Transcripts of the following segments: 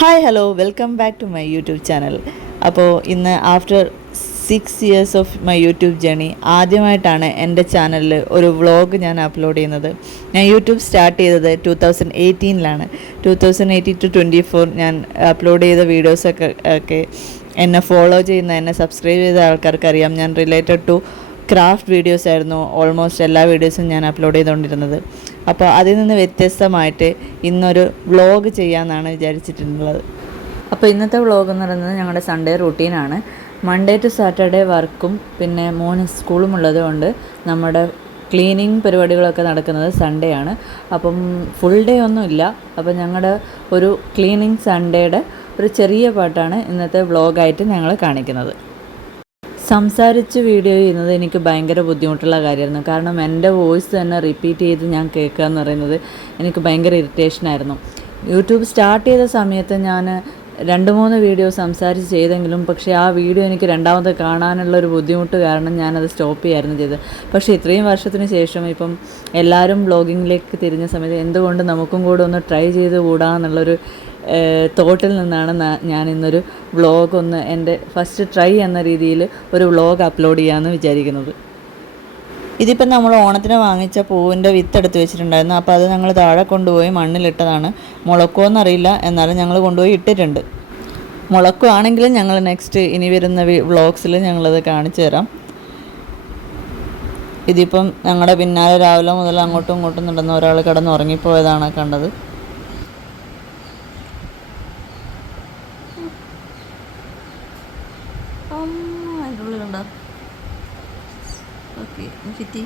Hi hello welcome back to my YouTube channel. അപ്പോൾ ഇന്ന് after 6 years of my YouTube journey ആദ്യമായിട്ടാണ് എൻ്റെ ചാനലിൽ ഒരു വ്ളോഗ് ഞാൻ അപ്ലോഡ് ചെയ്യുന്നത്. ഞാൻ യൂട്യൂബ് സ്റ്റാർട്ട് ചെയ്തത് 2018 2018 to 24 ഞാൻ അപ്ലോഡ് ചെയ്ത വീഡിയോസൊക്കെ എന്നെ ഫോളോ ചെയ്യുന്ന എന്നെ സബ്സ്ക്രൈബ് ചെയ്ത ആൾക്കാർക്കറിയാം. ഞാൻ റിലേറ്റഡ് ടു ക്രാഫ്റ്റ് വീഡിയോസ് ആയിരുന്നു ഓൾമോസ്റ്റ് എല്ലാ വീഡിയോസും ഞാൻ അപ്ലോഡ് ചെയ്തുകൊണ്ടിരുന്നത്. അപ്പോൾ അതിൽ നിന്ന് വ്യത്യസ്തമായിട്ട് ഇന്നൊരു വ്ളോഗ് ചെയ്യാമെന്നാണ് വിചാരിച്ചിട്ടുള്ളത്. അപ്പോൾ ഇന്നത്തെ വ്ളോഗ് എന്ന് പറയുന്നത് ഞങ്ങളുടെ സൺഡേ റൂട്ടീനാണ്. മൺഡേ ടു സാറ്റർഡേ വർക്കും പിന്നെ മോന് സ്കൂളും ഉള്ളത് കൊണ്ട് നമ്മുടെ ക്ലീനിങ് പരിപാടികളൊക്കെ നടക്കുന്നത് സൺഡേ ആണ്. അപ്പം ഫുൾ ഡേ ഒന്നുമില്ല. അപ്പോൾ ഞങ്ങളുടെ ഒരു ക്ലീനിങ് സൺഡേയുടെ ഒരു ചെറിയ പാട്ടാണ് ഇന്നത്തെ വ്ളോഗായിട്ട് ഞങ്ങൾ കാണിക്കുന്നത്. സംസാരിച്ച് വീഡിയോ ചെയ്യുന്നത് എനിക്ക് ഭയങ്കര ബുദ്ധിമുട്ടുള്ള കാര്യമായിരുന്നു. കാരണം എൻ്റെ വോയിസ് തന്നെ റിപ്പീറ്റ് ചെയ്ത് ഞാൻ കേൾക്കുക എന്ന് പറയുന്നത് എനിക്ക് ഭയങ്കര ഇറിറ്റേഷനായിരുന്നു. യൂട്യൂബ് സ്റ്റാർട്ട് ചെയ്ത സമയത്ത് ഞാൻ 2-3 വീഡിയോ സംസാരിച്ച് ചെയ്തെങ്കിലും പക്ഷേ ആ വീഡിയോ എനിക്ക് രണ്ടാമത് കാണാനുള്ളൊരു ബുദ്ധിമുട്ട് കാരണം ഞാനത് സ്റ്റോപ്പ് ചെയ്യായിരുന്നു ചെയ്തത്. പക്ഷേ ഇത്രയും വർഷത്തിന് ശേഷം ഇപ്പം എല്ലാവരും വ്ളോഗിങ്ങിലേക്ക് തിരിഞ്ഞ സമയത്ത് എന്തുകൊണ്ട് നമുക്കും കൂടെ ഒന്ന് ട്രൈ ചെയ്ത് കൂടാന്നുള്ളൊരു തോട്ടിൽ നിന്നാണ് ഞാൻ ഇന്നൊരു വ്ളോഗ് എൻ്റെ ഫസ്റ്റ് ട്രൈ എന്ന രീതിയിൽ ഒരു വ്ളോഗ് അപ്ലോഡ് ചെയ്യാമെന്ന് വിചാരിക്കുന്നത്. ഇതിപ്പം നമ്മൾ ഓണത്തിന് വാങ്ങിച്ച പൂവിൻ്റെ വിത്തെടുത്ത് വെച്ചിട്ടുണ്ടായിരുന്നു. അപ്പോൾ അത് ഞങ്ങൾ താഴെ കൊണ്ടുപോയി മണ്ണിലിട്ടതാണ്. മുളക്കുമെന്നറിയില്ല, എന്നാലും ഞങ്ങൾ കൊണ്ടുപോയി ഇട്ടിട്ടുണ്ട്. മുളക്കുവാണെങ്കിലും ഞങ്ങൾ നെക്സ്റ്റ് ഇനി വരുന്ന വ്ളോഗ്സിൽ ഞങ്ങളത് കാണിച്ചു തരാം. ഇതിപ്പം ഞങ്ങളുടെ പിന്നാലെ രാവിലെ മുതൽ അങ്ങോട്ടും ഇങ്ങോട്ടും നടന്ന ഒരാൾ കിടന്ന് ഉറങ്ങിപ്പോയതാണ് കണ്ടത്. അതിൻ്റെ ഉള്ളിലുണ്ടോ? ഓക്കെ, ഫിറ്റി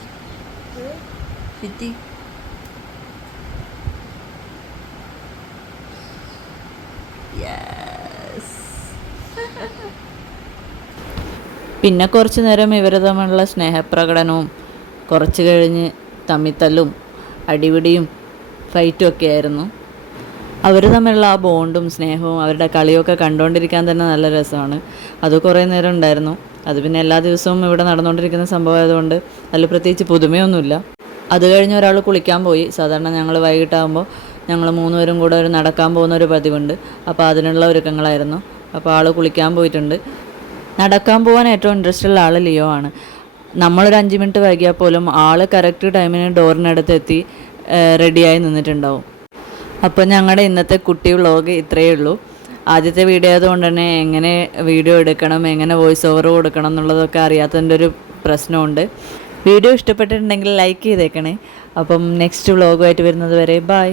പിന്നെ കുറച്ച് നേരം ഇവർ തമ്മിലുള്ള സ്നേഹപ്രകടനവും കുറച്ച് കഴിഞ്ഞ് തമ്മിത്തല്ലും അടിപിടിയും ഫൈറ്റും ഒക്കെ ആയിരുന്നു. അവർ തമ്മിലുള്ള ആ ബോണ്ടും സ്നേഹവും അവരുടെ കളിയൊക്കെ കണ്ടുകൊണ്ടിരിക്കാൻ തന്നെ നല്ല രസമാണ്. അത് കുറേ നേരം ഉണ്ടായിരുന്നു. അത് പിന്നെ എല്ലാ ദിവസവും ഇവിടെ നടന്നുകൊണ്ടിരിക്കുന്ന സംഭവമായതുകൊണ്ട് അതിൽ പ്രത്യേകിച്ച് പുതുമയൊന്നുമില്ല. അത് കഴിഞ്ഞ് ഒരാൾ കുളിക്കാൻ പോയി. സാധാരണ ഞങ്ങൾ വൈകിട്ടാകുമ്പോൾ ഞങ്ങൾ 3 പേരും കൂടെ ഒരു നടക്കാൻ പോകുന്നൊരു പതിവുണ്ട്. അപ്പോൾ അതിനുള്ള ഒരുക്കങ്ങളായിരുന്നു. അപ്പോൾ ആൾ കുളിക്കാൻ പോയിട്ടുണ്ട്. നടക്കാൻ പോകാൻ ഏറ്റവും ഇൻട്രസ്റ്റ് ഉള്ള ആൾ ലിയോ ആണ്. നമ്മളൊരു 5 മിനിറ്റ് വൈകിയാൽ പോലും ആൾ കറക്റ്റ് ടൈമിന് ഡോറിനടുത്ത് എത്തി റെഡിയായി നിന്നിട്ടുണ്ടാവും. അപ്പോൾ ഞങ്ങളുടെ ഇന്നത്തെ കുട്ടി വ്ളോഗ് ഇത്രയേ ഉള്ളൂ. ആദ്യത്തെ വീഡിയോ ആയതുകൊണ്ട് തന്നെ എങ്ങനെ വീഡിയോ എടുക്കണം, എങ്ങനെ വോയിസ് ഓവർ കൊടുക്കണം എന്നുള്ളതൊക്കെ അറിയാത്തതിൻ്റെ ഒരു പ്രശ്നമുണ്ട്. വീഡിയോ ഇഷ്ടപ്പെട്ടിട്ടുണ്ടെങ്കിൽ ലൈക്ക് ചെയ്തേക്കണേ. അപ്പം നെക്സ്റ്റ് വ്ളോഗുമായിട്ട് വരുന്നത് വരെ ബൈ.